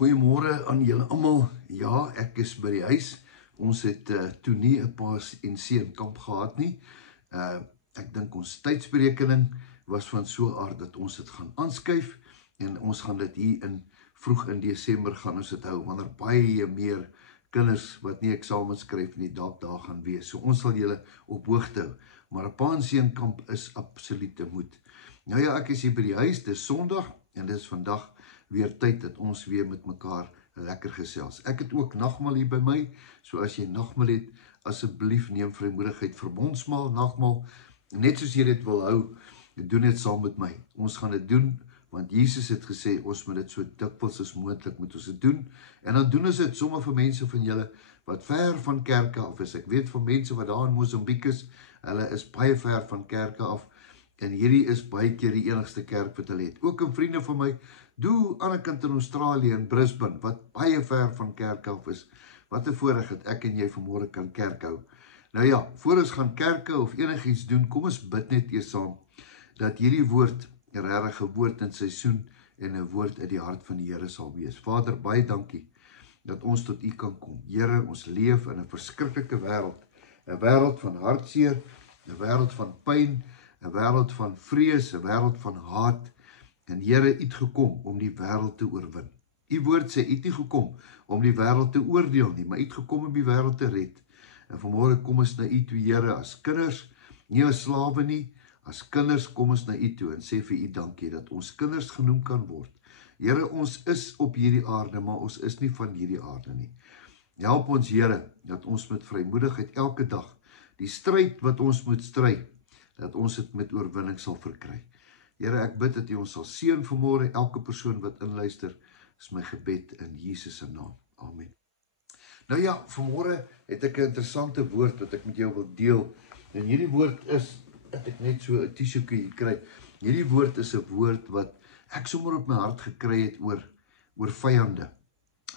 Goeiemôre aan julle almal. Ja, ek is by die huis. Ons het toe nie 'n paas en seun kamp gehad nie. Ek dink ons tydsberekening was van so 'n aard dat ons dit gaan aanskuif en ons gaan dit hier vroeg in Desember gaan ons dit hou wanneer baie meer kinders wat nie eksamens skryf nie dalk daar gaan wees. So ons sal julle op hoogte hou. Maar 'n paas en seun kamp is absolute moed. Nou ja, ek is hier by die huis. Dis Sondag en dis vandag weer tyd dat ons weer met mekaar lekker gesels. Ek het ook nagmaal hier by my, so as jy nagmaal het, asseblief neem vrymoedigheid verbondsmaal, nagmaal, net soos jy dit wil hou, doen dit saam met my. Ons gaan dit doen, want Jesus het gesê, ons moet dit so dikwels as moontlik moet ons dit doen, en dan doen ons dit sommer vir mense van julle, wat ver van kerke af is. Ek weet van mense wat daar in Mosambik is, hulle is baie ver van kerke af, en hierdie is baie keer die enigste kerk wat hulle het. Ook 'n vriende van my, doe aan 'n kant in Australië, in Brisbane, wat baie ver van kerk af is. Wat 'n voorreg dat ek en jy vanmôre kan kerk hou. Nou ja, voor ons gaan kerke of enigiets doen, kom ons bid net eers saam, dat hierdie woord, 'n regte woord in seisoen, en 'n woord uit die hart van die Here sal wees. Vader, baie dankie, dat ons tot U kan kom. Here, ons leef in 'n verskriklike wêreld, 'n wêreld van hartseer, 'n wêreld van pyn, 'n wêreld van vrees, 'n wêreld van haat. En Here, U het gekom om die wêreld te oorwin. U woord sê, U het nie gekom om die wêreld te oordeel nie, maar U het gekom om die wêreld te red. En vanmôre kom ons na U toe, Here, as kinders, nie as slawe nie, as kinders kom ons na U toe en sê vir U dankie dat ons kinders genoem kan word. Here, ons is op hierdie aarde, maar ons is nie van hierdie aarde nie. Help ons, Here, dat ons met vrymoedigheid elke dag die stryd wat ons moet stry, dat ons dit met oorwinning sal verkry. Here, ek bid dat U ons sal seën vanmôre, elke persoon wat inluister, is my gebed in Jesus se naam. Amen. Nou ja, vanmôre het ek 'n interessante woord wat ek met jou wil deel. En hierdie woord is, dat ek net so 'n tissuekie hier kry. Hierdie woord is 'n woord wat ek sommer op my hart gekry het oor vyande.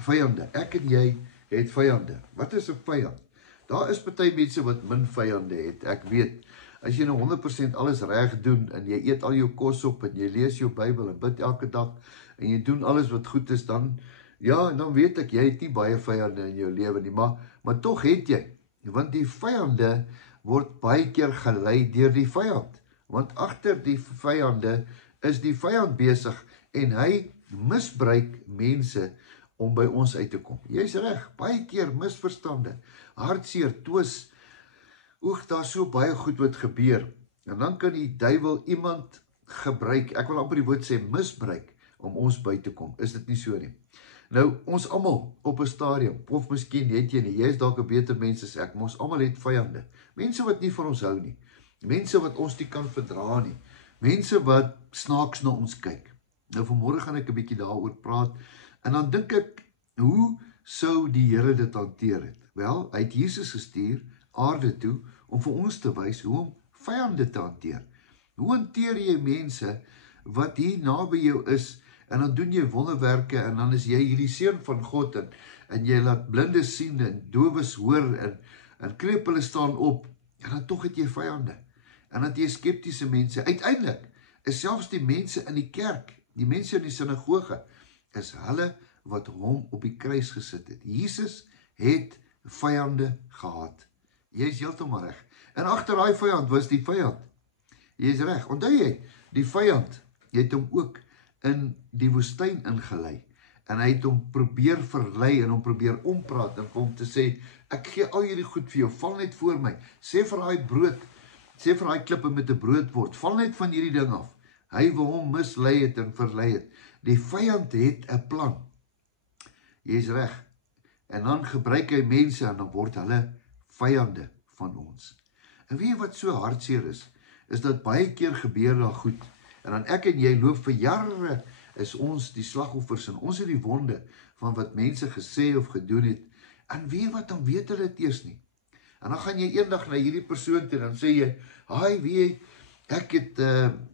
Vyande. Ek en jy het vyande. Wat is 'n vyand? Daar is party mense wat min vyande het. Ek weet, as jy nou 100% alles reg doen, en jy eet al jou kos op, en jy lees jou Bybel, en bid elke dag, en jy doen alles wat goed is, dan, ja, en dan weet ek, jy het nie baie vyande in jou lewe nie, maar tog het jy, want die vyande word baie keer gelei deur die vyand, want agter die vyande is die vyand besig, en hy misbruik mense om by ons uit te kom. Jy's reg, baie keer misverstande, hartseer, twis, daar so baie goed wat gebeur, en dan kan die duiwel iemand gebruik, ek wil amper die woord sê misbruik, om ons by te kom, is dit nie so nie? Nou, ons almal op 'n stadium, of miskien het jy nie, jy is dalk 'n beter mens as ek, maar ons almal het vyande, mense wat nie van ons hou nie, mense wat ons nie kan verdra nie, mense wat snaaks na ons kyk. Nou, vanmôre gaan ek 'n bietjie daaroor praat, en dan dink ek, hoe sou die Here dit hanteer het? Wel, hy het Jesus gestuur aarde toe, om vir ons te wys hoe om vyande te hanteer. Hoe hanteer jy mense wat hier naby jou is, en dan doen jy wonderwerke, en dan is jy hierdie seun van God, en jy laat blindes sien, en dowes hoor, en krepele staan op, en dan tog het jy vyande, en dan het jy skeptiese mense. Uiteindelik is selfs die mense in die kerk, die mense in die sinagoge, is hulle wat hom op die kruis gesit het. Jesus het vyande gehad. Jy is heeltemal reg. En agter daai vyand was die vyand. Jy is reg. Onthou jy, die vyand het hom ook in die woestyn ingelei. En hy het hom probeer verlei en hom probeer ompraat en vir hom te sê, ek gee al hierdie goed vir jou, val net voor my. Sê vir daai brood, sê vir daai klippe met 'n broodbord, val net van hierdie ding af. Hy wil hom mislei het en verlei het. Die vyand het 'n plan. Jy is reg. En dan gebruik hy mense en dan word hulle vyande van ons. En weet jy wat so hartseer is dat baie keer gebeur daar goed, en dan ek en jy loop vir jare, is ons die slagoffers, en ons het die wonde van wat mense gesê of gedoen het, en weet wat, dan weet hulle het eers nie. En dan gaan jy eendag na hierdie persoon toe, en dan sê jy, weet jy,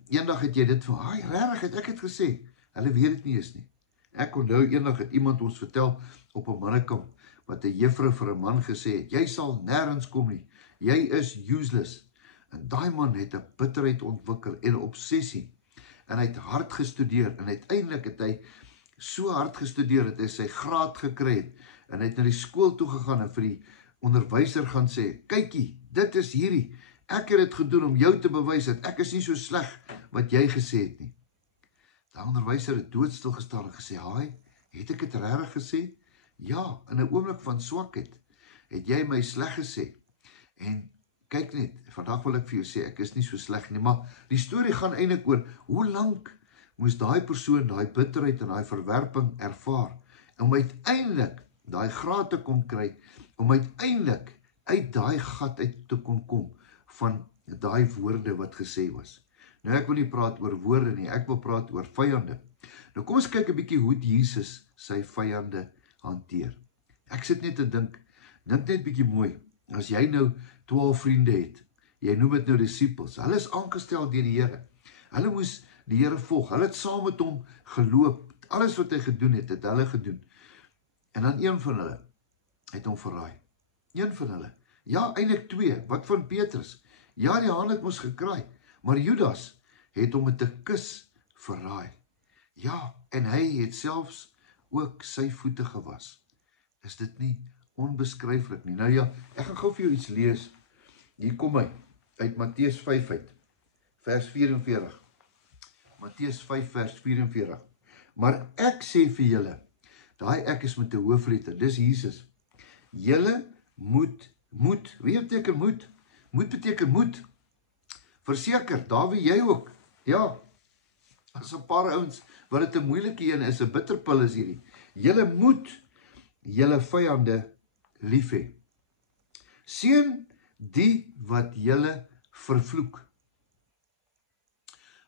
eendag het jy dit van, regtig, ek het gesê, hulle weet het nie eens nie. Ek onthou eendag het iemand ons vertel, op 'n mannekamp, wat 'n juffrou vir 'n man gesê het, jy sal nêrens kom nie, jy is useless. En daai man het 'n bitterheid ontwikkel en 'n obsessie, en hy het hard gestudeer, en uiteindelik het hy so hard gestudeer het, hy sy graad gekry het, en hy het na die skool toe gegaan en vir die onderwyser gaan sê, kykie, dit is hierdie, ek het dit gedoen om jou te bewys dat ek is nie so sleg wat jy gesê het nie. Die onderwyser het doodstil gestaan en gesê, haai, het ek het regtig gesê? Ja, in 'n oomblik van swakheid het jy my sleg gesê. En kyk net, vandag wil ek vir jou sê, ek is nie so sleg nie, maar die storie gaan eintlik oor, hoe lank moes daai persoon daai bitterheid en daai verwerping ervaar, om uiteindelik daai graad te kon kry, om uiteindelik uit daai gat uit te kon kom, van daai woorde wat gesê was. Nou ek wil nie praat oor woorde nie, ek wil praat oor vyande. Nou kom ons kyk 'n bietjie hoe Jesus sy vyande hanteer. Ek sit net te dink net bietjie mooi, as jy nou 12 vriende het, jy noem dit nou disciples, hulle is aangestel deur die Here, hulle moes die Here volg, hulle het saam met hom geloop, alles wat hy gedoen het, het hulle gedoen, en dan een van hulle het hom verraai, een van hulle, ja eintlik twee, wat van Petrus, ja die haan het mos gekraai, maar Judas het hom met 'n kus verraai, ja, en hy het selfs ook sy voete gewas. Is dit nie onbeskryflik nie? Nou ja, ek gaan gou vir jou iets lees. Hier kom hy, uit Matteus 5 uit, vers 44. Matteus 5 vers 44. Maar ek sê vir julle, daai ek is met 'n hoofletter, dis Jesus. Julle moet, wie beteken moet? Moet beteken moet. Verseker, daar wie jy ook. Ja, as 'n paar ouens wat dit 'n moeilike een is, 'n bitterpil is hierdie. Julle moet julle vyande lief hê. Seën die wat julle vervloek.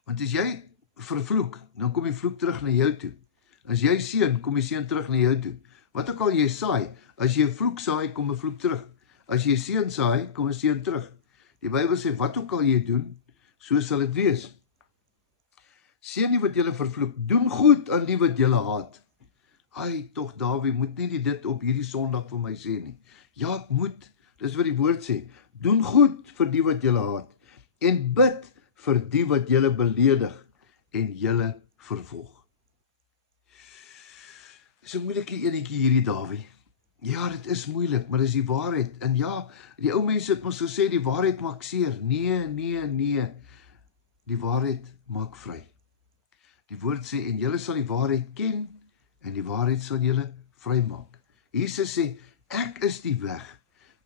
Want as jy vervloek, dan kom die vloek terug na jou toe. As jy seën, kom die seën terug na jou toe. Wat ook al jy saai, as jy 'n vloek saai, kom 'n vloek terug. As jy seën saai, kom 'n seën terug. Die Bybel sê, wat ook al jy doen, so sal dit wees. Seën die wat julle vervloek, doen goed aan die wat julle haat. Ai, tog Dawie, moet nie dit op hierdie Sondag vir my sê nie. Ja, ek moet, dis wat die woord sê. Doen goed vir die wat julle haat, en bid vir die wat julle beledig, en julle vervolg. Dis 'n moeilike enetjie hierdie Dawie. Ja, dit is moeilik, maar dis die waarheid. En ja, die ou mense het mos gesê, die waarheid maak seer. Nee. Die waarheid maak vry. Die woord sê, en julle sal die waarheid ken, en die waarheid sal julle vry maak. Jesus sê, ek is die weg,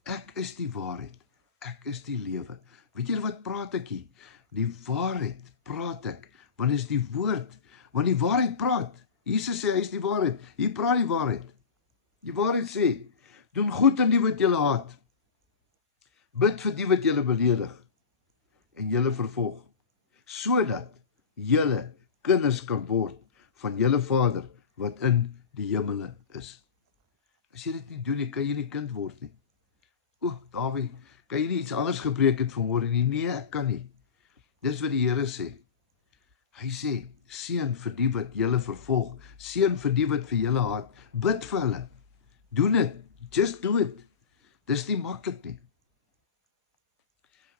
ek is die waarheid, ek is die lewe. Weet julle wat praat ek hier? Die waarheid praat ek, want is die woord, want die waarheid praat. Jesus sê, hy is die waarheid, hier praat die waarheid. Die waarheid sê, doen goed aan die wat julle haat, bid vir die wat julle beledig, en julle vervolg, sodat julle kinders kan word van julle Vader, wat in die hemele is. As jy dit nie doen nie, kan jy nie kind word nie. Dawie, kan jy nie iets anders gepreek het vanmôre nie? Nee, ek kan nie. Dis wat die Here sê. Hy sê, seën vir die wat julle vervolg, seën vir die wat vir julle haat, bid vir hulle, doen dit, just do it. Dis nie maklik nie.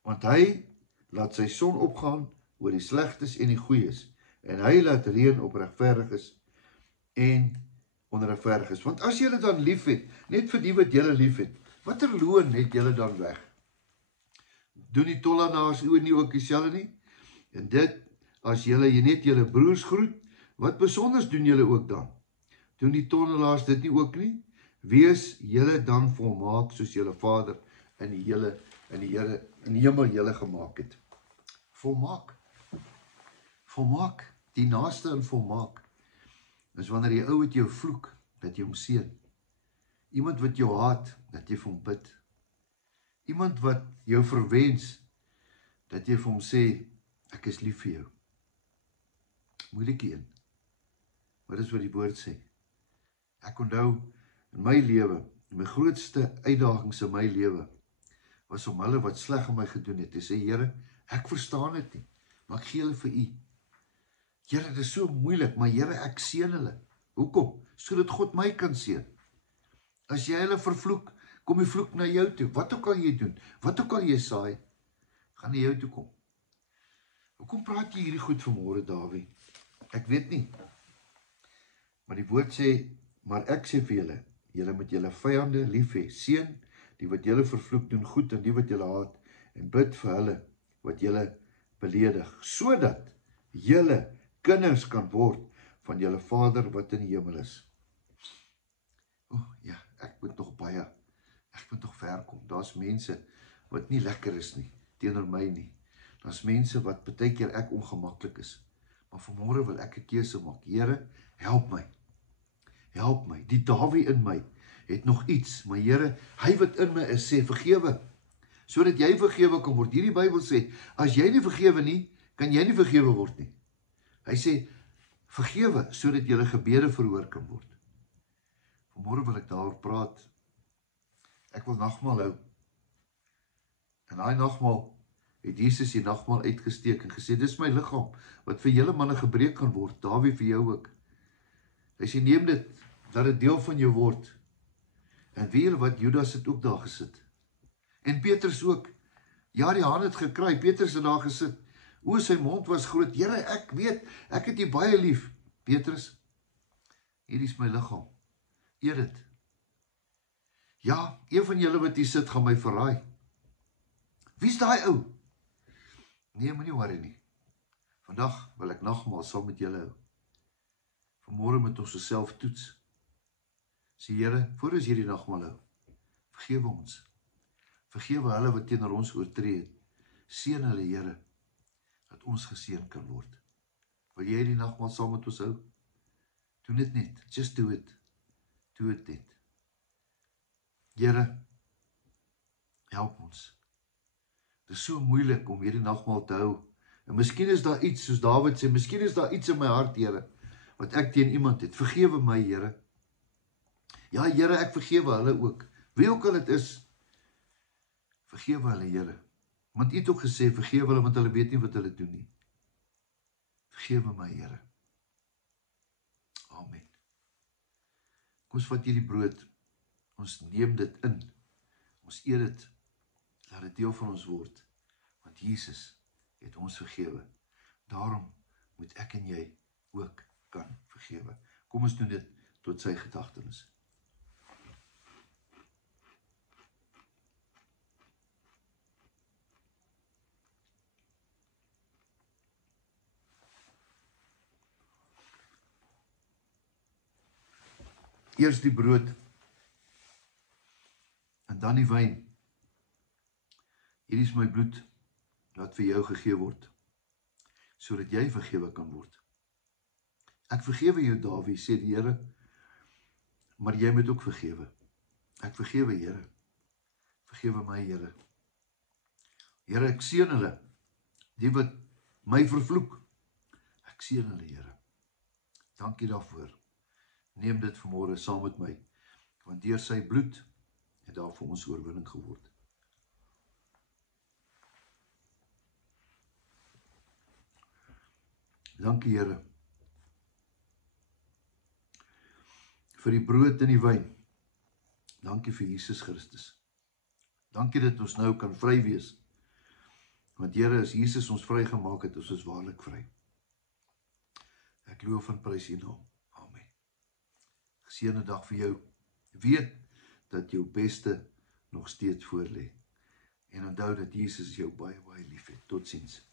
Want hy laat sy son opgaan oor die slegtes en die goeies, en hy laat reën op regverdiges en onregverdiges. Want as julle dan lief het, net vir die wat julle lief het, watter loon het julle dan weg? Doen die tollenaars nie ook dieselfde nie? En dit, as julle net julle broers groet, wat besonders doen julle ook dan? Doen die tollenaars dit nie ook nie? Wees julle dan volmaak soos julle Vader in die hemel julle gemaak het. Volmaak. Volmaak, die naaste in volmaak, is wanneer die ou wat jou vloek, dat jy hom seën. Iemand wat jou haat, dat jy vir hom bid. Iemand wat jou verwens, dat jy vir hom sê, ek is lief vir jou. Moeilike een. Wat is wat die woord sê? Ek onthou in my lewe, my grootste uitdagings in my lewe, was om hulle wat sleg aan my gedoen het, te sê, Here, ek verstaan dit nie, maar ek gee hulle vir u. Here, dit is so moeilik, maar Here, ek seën hulle. Hoekom? Sodat God my kan seën. As jy hulle vervloek, kom die vloek na jou toe. Wat ook al jy doen, wat ook al jy saai, gaan na jou toe kom. Hoekom praat jy hierdie goed vanmôre, Dawie? Ek weet nie. Maar die woord sê, maar ek sê vir julle, julle moet julle vyande lief hê, seën die wat julle vervloek, doen goed aan die wat julle haat, en bid vir hulle wat julle beledig, sodat julle kinders kan word van julle Vader wat in die hemel is. Ja, ek moet nog ver kom. Daar's mense wat nie lekker is nie, teenoor my nie. Daar's mense wat baie keer ek ongemaklik is. Maar vanmôre wil ek 'n keuse maak. Here, help my. Help my. Die Dawie in my het nog iets, maar Here, hy wat in my is, sê vergewe, sodat jy vergewe kan word. Hierdie Bybel sê, as jy nie vergewe nie, kan jy nie vergewe word nie. Hy sê, vergewe, sodat julle gebede verhoor kan word. Vanmôre wil ek daaroor praat. Ek wil nagmaal hou. En daai nagmaal het Jesus die nagmaal uitgesteek en gesê, dis my liggaam, wat vir julle manne gebreek kan word, Dawie vir jou ook. Hy sê, neem dit, dat dit deel van jou word. En weet julle wat, Judas het ook daar gesit. En Petrus ook. Ja, die haan het gekraai, Petrus het daar gesit. O, sy mond was groot. Here, ek weet, ek het U baie lief. Petrus, hierdie is my liggaam. Eet dit. Ja, een van julle wat hier sit, gaan my verraai. Wie's daai ou? Nee, moenie worry nie. Vandag wil ek nagmaal saam met julle hou. Vanmôre moet ons osself toets. Sê Here, voor ons hierdie nagmaal hou, vergewe ons. Vergewe hulle wat teenoor ons oortree het. Seën hulle, Here, dat ons geseën kan word. Wil jy hierdie nagmaal saam met ons hou? Doen dit net. Just do it. Do it net. Here, help ons. Dit is so moeilik om hierdie nagmaal te hou. En miskien is daar iets, soos Dawid sê, miskien is daar iets in my hart, Here, wat ek teen iemand het. Vergewe my, Here. Ja, Here, ek vergewe hulle ook. Wie ook al dit is, vergewe hulle, Here. Want U het ook gesê, vergewe hulle, want hulle weet nie wat hulle doen nie. Vergewe my, Here. Amen. Kom ons vat hierdie brood, ons neem dit in, ons eet dit, laat dit deel van ons word, want Jesus het ons vergewe. Daarom moet ek en jy ook kan vergewe. Kom ons doen dit tot sy gedagtenis. Eers die brood, en dan die wyn. Hierdie is my bloed, wat vir jou gegee word, sodat jy vergewe kan word. Ek vergewe jou, Dawie, sê die Here, maar jy moet ook vergewe. Ek vergewe, Here. Vergewe my, Here. Here, ek seën hulle, die wat my vervloek. Ek seën hulle, Here. Dankie daarvoor. Neem dit vanmôre saam met my, want deur sy bloed het daar vir ons oorwinning geword. Dankie, Here, vir die brood en die wyn. Dankie vir Jesus Christus. Dankie dat ons nou kan vry wees. Want Here, as Jesus ons vrygemaak het, ons is waarlik vry. Ek loof en prys U naam. Amen. Geseënde dag vir jou. Weet dat jou beste nog steeds voor lê. En onthou dat Jesus jou baie, baie lief het. Totsiens.